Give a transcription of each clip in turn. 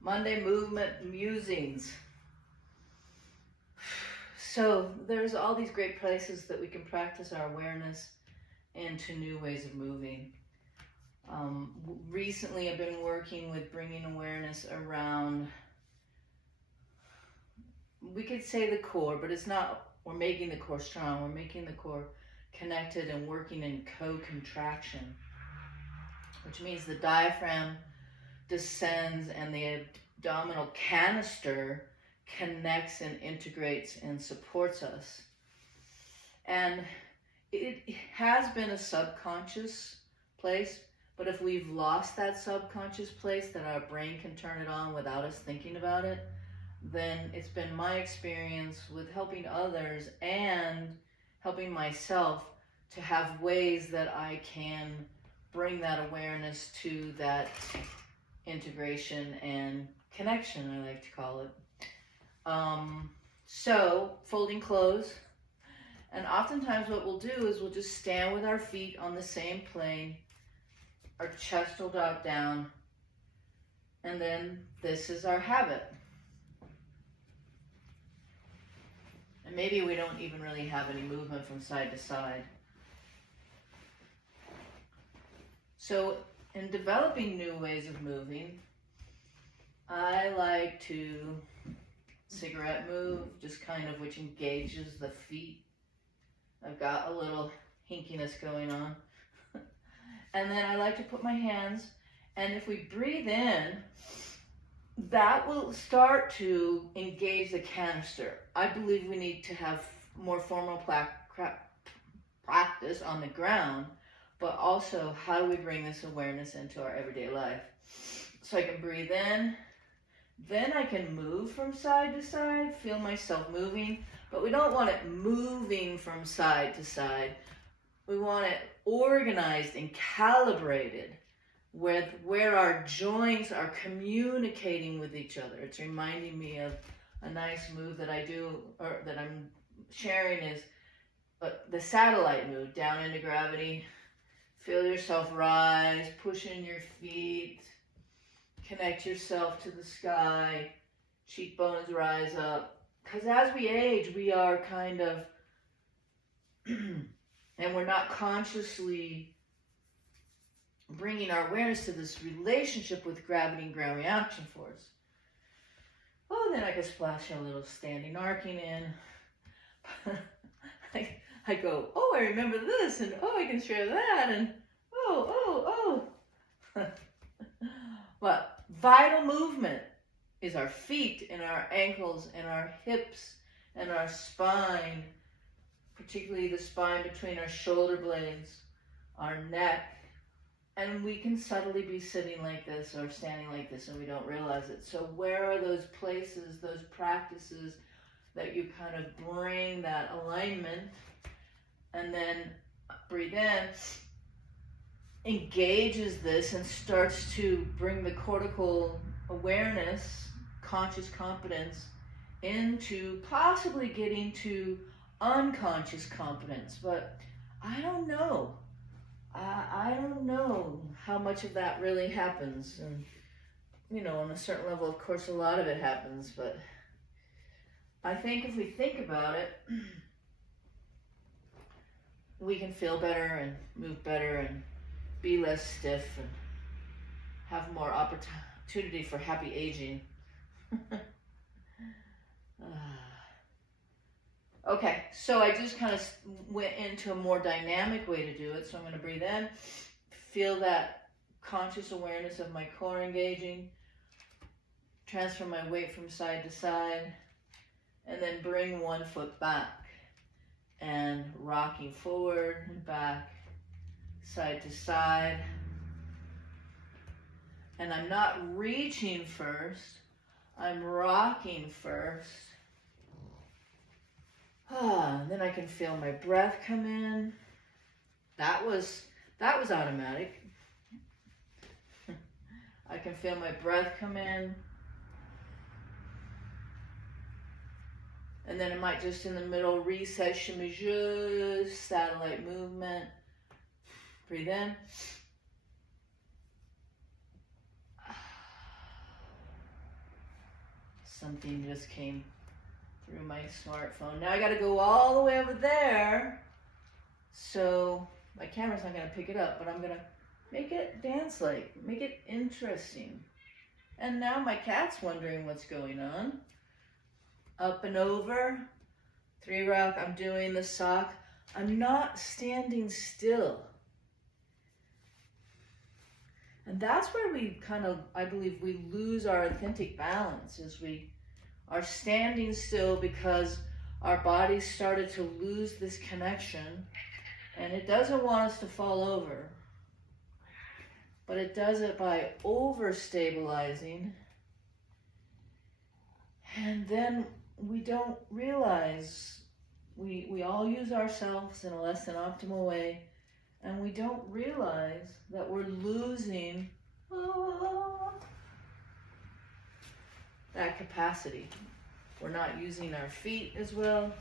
Monday movement musings. So there's all these great places that we can practice our awareness into new ways of moving. Recently I've been working with bringing awareness around, we could say the core, but it's not, we're making the core strong, we're making the core connected and working in co-contraction, which means the diaphragm descends and the abdominal canister connects and integrates and supports us. And it has been a subconscious place, but if we've lost that subconscious place that our brain can turn it on without us thinking about it, then it's been my experience with helping others and helping myself to have ways that I can bring that awareness to that integration and connection, I like to call it. So folding clothes, and oftentimes what we'll do is we'll just stand with our feet on the same plane, our chest will drop down, and then this is our habit. And maybe we don't even really have any movement from side to side. So in developing new ways of moving, I like to cigarette move, just kind of, which engages the feet. I've got a little hinkiness going on. And then I like to put my hands, and if we breathe in, that will start to engage the canister. I believe we need to have more formal practice on the ground, but also how do we bring this awareness into our everyday life? So I can breathe in, then I can move from side to side, feel myself moving, but we don't want it moving from side to side. We want it organized and calibrated where our joints are communicating with each other. It's reminding me of a nice move that I do, or that I'm sharing, is the satellite move, down into gravity. Feel yourself rise, push in your feet, connect yourself to the sky, cheekbones rise up. Because as we age, we are kind of, and we're not consciously bringing our awareness to this relationship with gravity and ground reaction force. Oh, then I can splash a little standing arcing in. I go, oh, I remember this, and oh, I can share that, and oh. But vital movement is our feet and our ankles and our hips and our spine, particularly the spine between our shoulder blades, our neck. And we can subtly be sitting like this or standing like this and we don't realize it. So where are those places, those practices that you kind of bring that alignment, and then breathe in, engages this and starts to bring the cortical awareness, conscious competence, into possibly getting to unconscious competence. But I don't know. I don't know how much of that really happens. And, you know, on a certain level, of course, a lot of it happens. But I think if we think about it, we can feel better and move better and be less stiff and have more opportunity for happy aging. Okay, so I just kind of went into a more dynamic way to do it. So I'm going to breathe in, feel that conscious awareness of my core engaging, transfer my weight from side to side, and then bring one foot back and rocking forward and back, side to side. And I'm not reaching first, I'm rocking first. Then I can feel my breath come in. That was automatic. I can feel my breath come in. And then it might just in the middle reset, chemijeux, satellite movement. Breathe in. Something just came through my smartphone. Now I got to go all the way over there. So my camera's not going to pick it up, but I'm going to make it dance-like, make it interesting. And now my cat's wondering what's going on. Up and over. 3 rock, I'm doing the sock. I'm not standing still. And that's where we kind of, I believe, we lose our authentic balance, is we are standing still because our body started to lose this connection, and it doesn't want us to fall over, but it does it by over-stabilizing, and then we don't realize, we all use ourselves in a less than optimal way, and we don't realize that we're losing that capacity. We're not using our feet as well.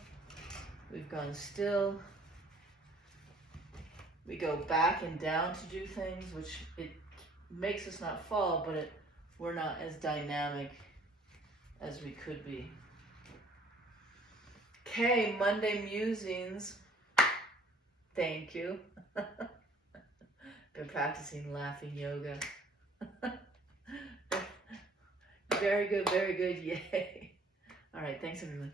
We've gone still. We go back and down to do things, which it makes us not fall, but we're not as dynamic as we could be. Okay, Monday musings. Thank you. Been practicing laughing yoga. Very good, yay. All right, thanks everyone.